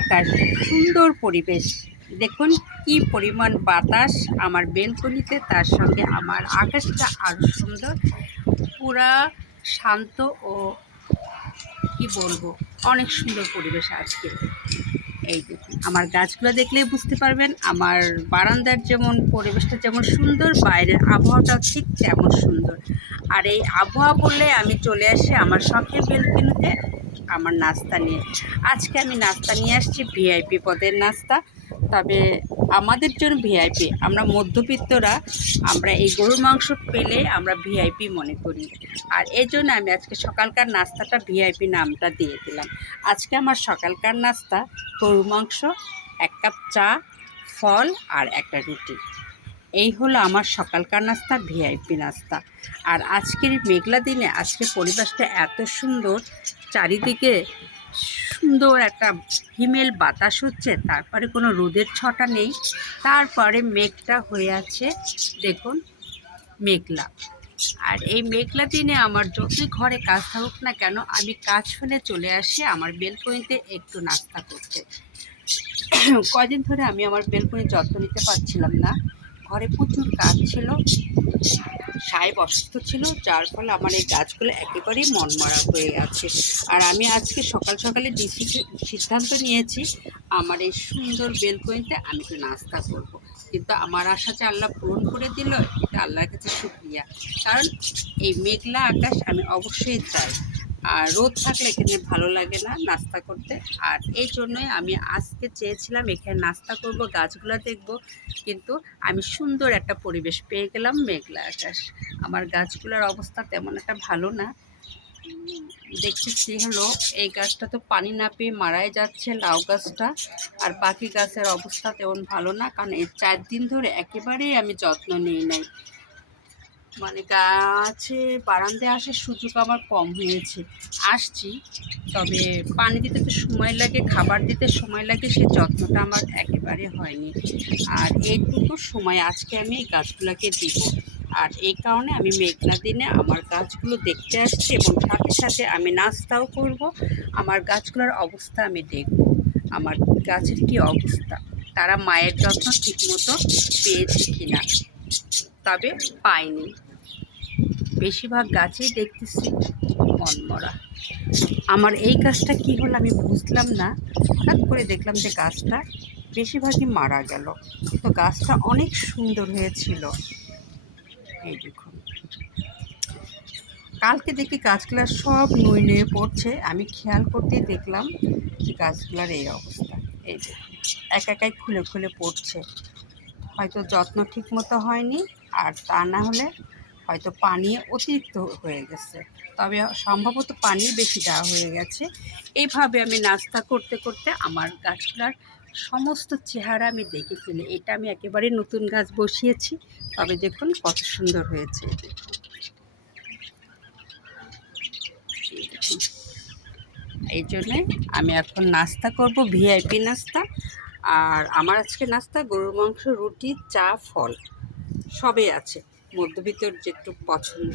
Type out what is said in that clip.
আকাশ, সুন্দর পরিবেশ। দেখুন কি পরিমাণ বাতাস আমার বেলকনিতে, তার সঙ্গে আমার আকাশটা আরও সুন্দর, পুরা শান্ত ও কি বলবো, অনেক সুন্দর পরিবেশ আজকে। এই দেখুন আমার গাছগুলো দেখলেই বুঝতে পারবেন আমার বারান্দার যেমন পরিবেশটা যেমন সুন্দর, বাইরের আবহাওয়াটাও ঠিক তেমন সুন্দর। আর এই আবহাওয়া বললে আমি চলে আসি আমার শখের বেলকনিতে আমার নাস্তা নিয়ে। আজকে আমি নাস্তা নিয়ে আসছি ভিআইপি পদের নাস্তা। তবে আমাদের জন্য ভিআইপি, আমরা মধ্যবিত্তরা, আমরা এই গরুর মাংস পেলে আমরা ভিআইপি মনে করি। আর এই জন্য আমি আজকে সকালকার নাস্তাটা ভিআইপি নামটা দিয়ে দিলাম। আজকে আমার সকালকার নাস্তা গরুর মাংস, 1 কাপ চা, ফল আর একটা রুটি। এই হলো আমার সকালকার নাস্তা, ভিআইপি নাস্তা। আর আজকের মেঘলা দিনে আজকে পরিবেশটা এত সুন্দর, চারিদিকে সুন্দর একটা হিমেল বাতাস হচ্ছে, তারপরে কোনো রোদের ছটা নেই, তারপরে মেঘটা হয়ে আছে দেখুন মেঘলা। আর এই মেঘলা দিনে আমার যতই ঘরে কাজ থাকুক না কেন, আমি কাজ ফেলে চলে আসি আমার বেলকনিতে একটু নাস্তা করতে। কয়দিন ধরে আমি আমার বেলকনির যত্ন নিতে পারছিলাম না, ঘরে প্রচুর কাজ ছিল, সাহেব অসুস্থ ছিল, যার ফলে আমার এই গাছগুলো একেবারেই মনমরা হয়ে আছে। আর আমি আজকে সকাল সকালে সিদ্ধান্ত নিয়েছি আমার এই সুন্দর বেলকনিতে আমি একটু নাস্তা করব। কিন্তু আমার আশা যে আল্লাহ পূরণ করে দিল, এটা আল্লাহর কাছে শুকরিয়া। কারণ এই মেঘলা আকাশ আমি অবশ্যই চাই, আর রোদ থাকলে এখানে ভালো লাগে না নাস্তা করতে। আর এই জন্যই আমি আজকে চেয়েছিলাম এখানে নাস্তা করব, গাছগুলো দেখব, কিন্তু আমি সুন্দর একটা পরিবেশ পেয়ে গেলাম, মেঘলা আকাশ। আমার গাছগুলোর অবস্থা তেমন একটা ভালো না, দেখতেছি হলো এই গাছটা তো পানি না পেয়ে মারাই যাচ্ছে, লাউ গাছটা। আর বাকি গাছের অবস্থা তেমন ভালো না, কারণ এই 4 দিন ধরে একেবারেই আমি যত্ন নিই নাই। মানে গাছে বারান্দায় আসার সুযোগ আমার কম হয়েছে, আসছি তবে পানি দিতে তো সময় লাগে, খাবার দিতে সময় লাগে, সেই যত্নটা আমার একেবারে হয়নি। আর এইটুকু সময় আজকে আমি এই গাছগুলোকে দিব। আর এই কারণে আমি মেঘলা দিনে আমার গাছগুলো দেখতে আসছি এবং সাথে সাথে আমি নাস্তাও করব। আমার গাছগুলোর অবস্থা আমি দেখব, আমার গাছের কি অবস্থা, তারা মায়ের যত্ন ঠিকমতো পেয়েছে কিনা। তবে পাইনি, বেশিরভাগ গাছেই দেখতেছি মনমরা। আমার এই গাছটা কি হলো আমি বুঝলাম না, হঠাৎ করে দেখলাম যে গাছটা বেশিরভাগই মারা গেল। তো গাছটা অনেক সুন্দর হয়েছিল। এই দেখুন কালকে দেখি গাছগুলো সব নুয়ে নুয়ে পড়ছে, আমি খেয়াল করতেই দেখলাম যে গাছগুলোর এই অবস্থা। এই দেখুন একাই খুলে খুলে পড়ছে, হয়তো যত্ন ঠিক মতো হয়নি, আর তা না হলে হয়তো পানি অতিরিক্ত হয়ে গেছে, তবে সম্ভবত পানি বেশি দেওয়া হয়ে গেছে। এইভাবে আমি নাস্তা করতে করতে আমার গাছগুলার সমস্ত চেহারা আমি দেখে ফেলি। এটা আমি একেবারে নতুন গাছ বসিয়েছি, তবে দেখুন কত সুন্দর হয়েছে। এই জন্যে আমি এখন নাস্তা করব ভিআইপি নাস্তা। আর আমার আজকে নাস্তা গরুর মাংস, রুটি, চা, ফল সবই আছে, মধ্যবিত্তর যেটুকু পছন্দ।